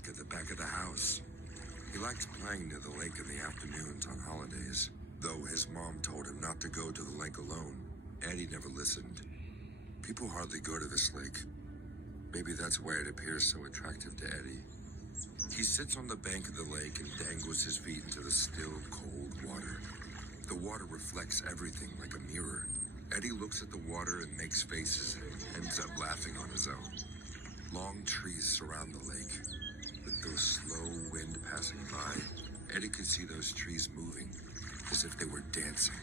lake at the back of the house. He liked playing near the lake in the afternoons on holidays. Though his mom told him not to go to the lake alone, Eddie never listened. People hardly go to this lake. Maybe that's why it appears so attractive to Eddie. He sits on the bank of the lake and dangles his feet into the still, cold water. The water reflects everything like a mirror. Eddie looks at the water and makes faces and ends up laughing on his own. Long trees surround the lake. With the slow wind passing by, Eddie could see those trees moving, as if they were dancing.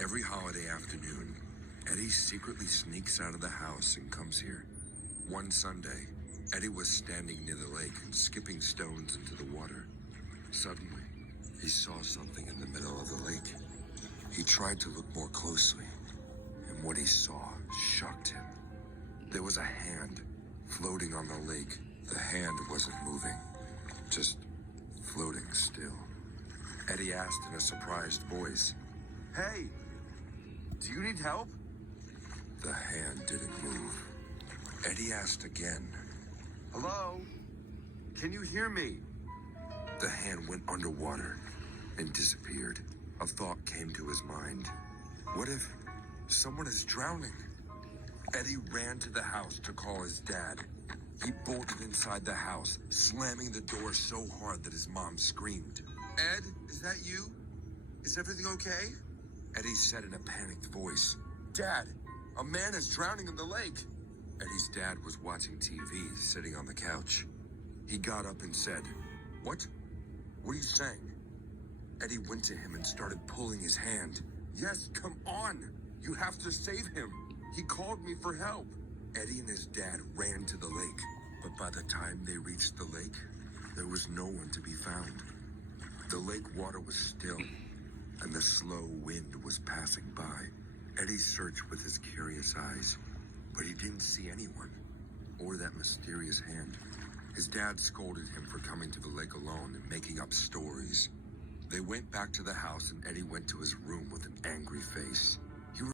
Every holiday afternoon, Eddie secretly sneaks out of the house and comes here. One Sunday, Eddie was standing near the lake and skipping stones into the water. Suddenly, he saw something in the middle of the lake. He tried to look more closely, and what he saw shocked him. There was a hand floating on the lake. The hand wasn't moving, just floating still. Eddie asked in a surprised voice, "Hey, do you need help?" The hand didn't move. Eddie asked again, "Hello? Can you hear me?" The hand went underwater and disappeared. A thought came to his mind. What if someone is drowning? Eddie ran to the house to call his dad. He bolted inside the house, slamming the door so hard that his mom screamed. "Ed, is that you? Is everything okay?" Eddie said in a panicked voice, "Dad, a man is drowning in the lake." Eddie's dad was watching TV, sitting on the couch. He got up and said, "What? What are you saying?" Eddie went to him and started pulling his hand. "Yes, come on. You have to save him. He called me for help." Eddie and his dad ran to the lake, but by the time they reached the lake, there was no one to be found. The lake water was still, and the slow wind was passing by. Eddie searched with his curious eyes, but he didn't see anyone, or that mysterious hand. His dad scolded him for coming to the lake alone and making up stories. They went back to the house, and Eddie went to his room with an angry face.